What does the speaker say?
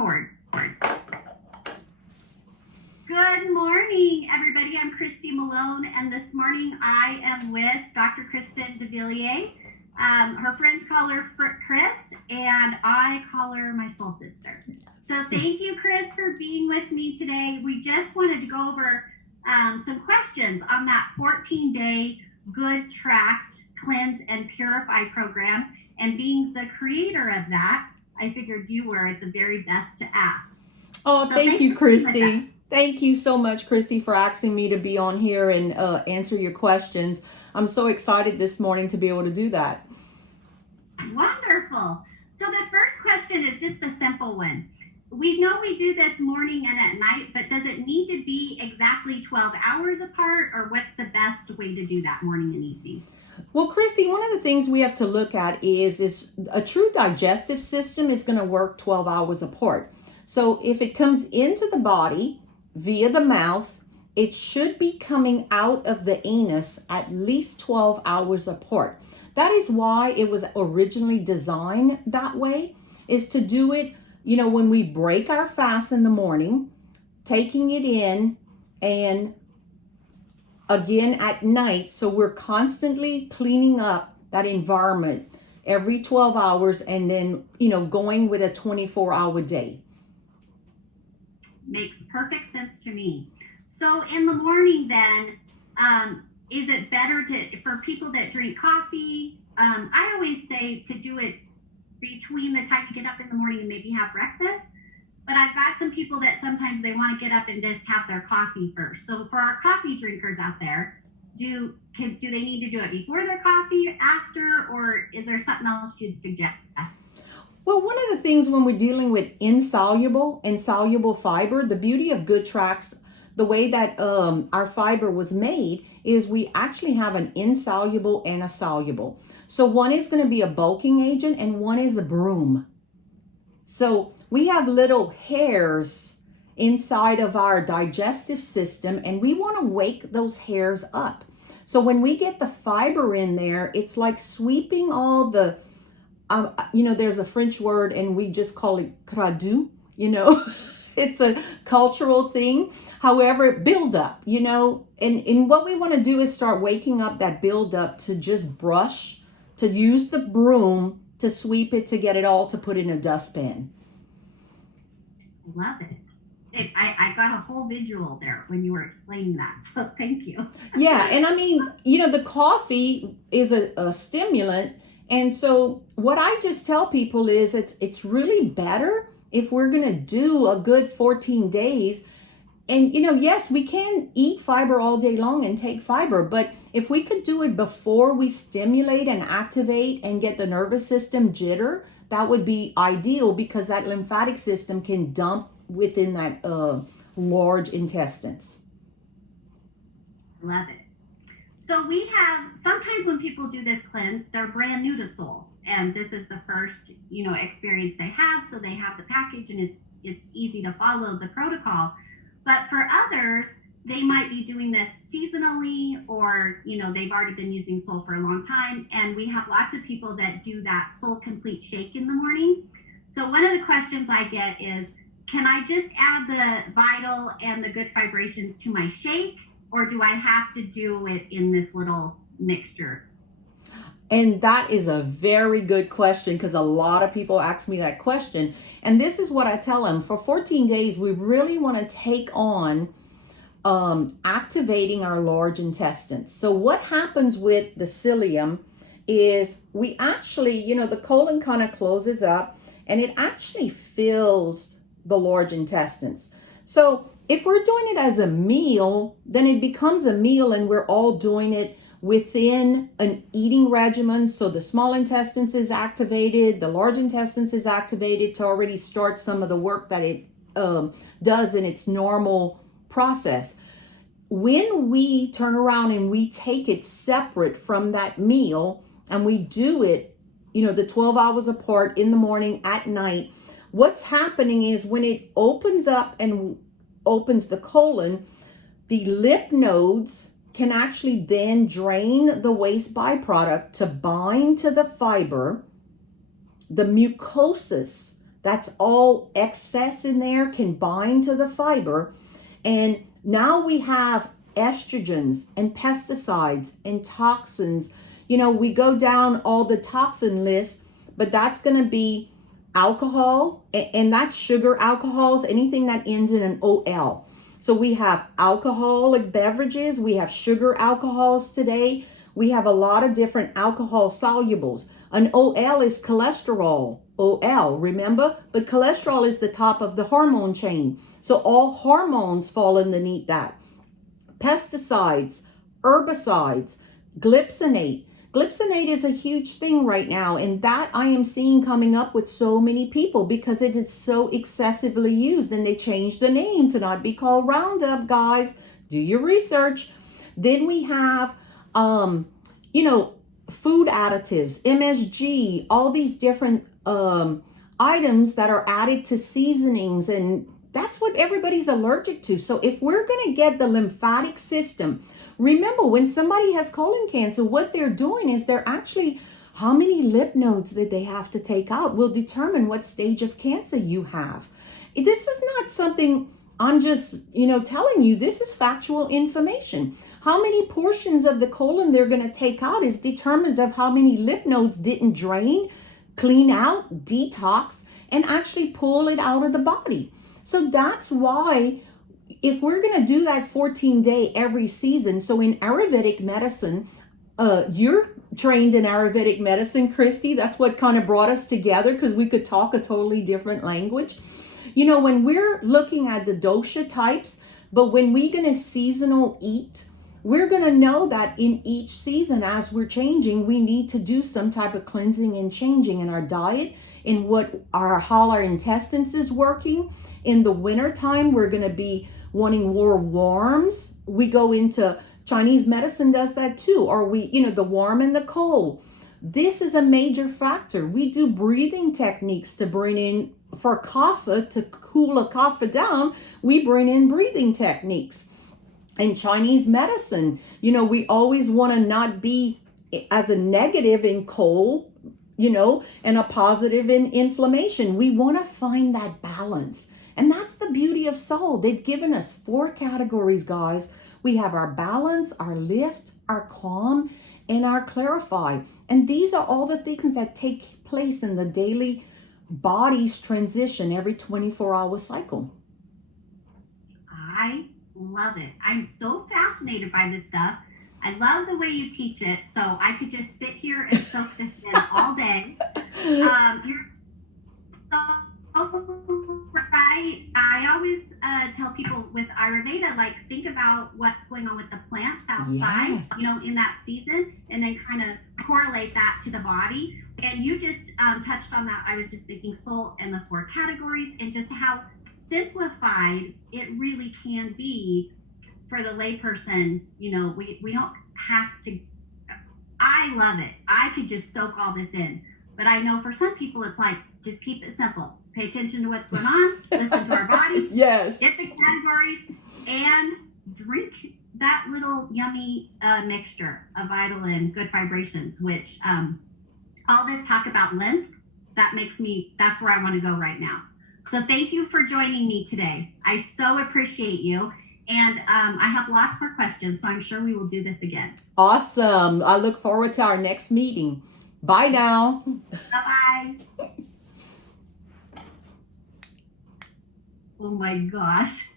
record. Good morning, everybody. I'm Christy Malone, and this morning I am with Dr. Kristen DeVilliers. Her friends call her Chris, and I call her my soul sister. So thank you, Chris, for being with me today. We just wanted to go over some questions on that 14-day GoodTract Cleanse and Purify program. And being the creator of that, I figured you were the very best to ask. Oh, so thank you, Christy. Thank you so much, Christy, for asking me to be on here and answer your questions. I'm so excited this morning to be able to do that. Wonderful. So the first question is just a simple one. We know we do this morning and at night, but does it need to be exactly 12 hours apart, or what's the best way to do that morning and evening? Well, Christy, one of the things we have to look at is a true digestive system is going to work 12 hours apart. So if it comes into the body via the mouth, it should be coming out of the anus at least 12 hours apart. That is why it was originally designed that way, is to do it, when we break our fast in the morning, taking it in, and again at night. So we're constantly cleaning up that environment every 12 hours and then, going with a 24-hour day. Makes perfect sense to me. So in the morning then, is it better for people that drink coffee? I always say to do it between the time you get up in the morning and maybe have breakfast. But I've got some people that sometimes they want to get up and just have their coffee first. So for our coffee drinkers out there, do they need to do it before their coffee, after, or is there something else you'd suggest? Well, one of the things when we're dealing with insoluble and soluble fiber, the beauty of GoodTract's, the way that our fiber was made is we actually have an insoluble and a soluble. So one is going to be a bulking agent and one is a broom. So we have little hairs inside of our digestive system, and we want to wake those hairs up. So when we get the fiber in there, it's like sweeping all the, there's a French word and we just call it cradu, it's a cultural thing. However, build up, and what we want to do is start waking up that build up to just brush, to use the broom to sweep it, to get it all to put in a dustbin. Love it. I got a whole visual there when you were explaining that, so thank you. Yeah, and the coffee is a stimulant, and so what I just tell people is it's really better if we're going to do a good 14 days. And, yes, we can eat fiber all day long and take fiber, but if we could do it before we stimulate and activate and get the nervous system jitter, that would be ideal, because that lymphatic system can dump within that large intestines. Love it. So we have, sometimes when people do this cleanse, they're brand new to Solle, and this is the first, experience they have, so they have the package and it's easy to follow the protocol. But for others, they might be doing this seasonally, or, they've already been using Solle for a long time. And we have lots of people that do that Solle Complete shake in the morning. So one of the questions I get is, can I just add the Vital and the GoodFibrations to my shake, or do I have to do it in this little mixture? And that is a very good question, because a lot of people ask me that question. And this is what I tell them. For 14 days, we really want to take on activating our large intestines. So what happens with the psyllium is we actually, the colon kind of closes up and it actually fills the large intestines. So if we're doing it as a meal, then it becomes a meal and we're all doing it within an eating regimen. So the small intestines is activated, the large intestines is activated to already start some of the work that it does in its normal process. When we turn around and we take it separate from that meal and we do it, the 12 hours apart in the morning, at night, what's happening is when it opens up and opens the colon, the lymph nodes can actually then drain the waste byproduct to bind to the fiber. The mucosis That's all excess in there can bind to the fiber. And now we have estrogens and pesticides and toxins. We go down all the toxin list, but that's going to be alcohol, and that's sugar alcohols, anything that ends in an OL. So we have alcoholic beverages, we have sugar alcohols today, we have a lot of different alcohol solubles. An OL is cholesterol, OL, remember? But cholesterol is the top of the hormone chain. So all hormones fall underneath that. Pesticides, herbicides, glyphosate. Glyphosate is a huge thing right now, and that I am seeing coming up with so many people because it is so excessively used, and they changed the name to not be called Roundup, guys. Do your research. Then we have, food additives, MSG, all these different items that are added to seasonings, and that's what everybody's allergic to. So if we're going to get the lymphatic system, remember, when somebody has colon cancer, what they're doing is they're actually, how many lymph nodes that they have to take out will determine what stage of cancer you have. This is not something I'm just, telling you. This is factual information. How many portions of the colon they're going to take out is determined of how many lymph nodes didn't drain, clean out, detox, and actually pull it out of the body. So that's why, if we're going to do that 14-day every season, so in Ayurvedic medicine, you're trained in Ayurvedic medicine, Christy. That's what kind of brought us together, because we could talk a totally different language. When we're looking at the dosha types, but when we're going to seasonal eat, we're going to know that in each season, as we're changing, we need to do some type of cleansing and changing in our diet, in how our intestines is working. In the winter time, we're going to be wanting more warms. We go into Chinese medicine does that too, or the warm and the cold. This is a major factor. We do breathing techniques to bring in, for kapha, to cool a kapha down, we bring in breathing techniques. In Chinese medicine, we always want to not be as a negative in cold, and a positive in inflammation. We want to find that balance. And that's the beauty of Solle. They've given us 4 categories, guys. We have our balance, our lift, our calm, and our clarify. And these are all the things that take place in the daily body's transition every 24-hour cycle. I love it. I'm so fascinated by this stuff. I love the way you teach it. So I could just sit here and soak this in all day. You're so right. I always tell people with Ayurveda, think about what's going on with the plants outside, Yes. In that season, and then kind of correlate that to the body. And you just touched on that. I was just thinking Solle and the 4 categories, and just how simplified it really can be for the layperson. We don't have to. I love it. I could just soak all this in. But I know for some people, it's just keep it simple. Pay attention to what's going on, listen to our body, Yes. get the categories, and drink that little yummy mixture of Vitalin, GoodFibrations, which all this talk about lymph, that's where I want to go right now. So thank you for joining me today. I so appreciate you. And I have lots more questions, so I'm sure we will do this again. Awesome. I look forward to our next meeting. Bye now. Bye-bye. Oh my gosh.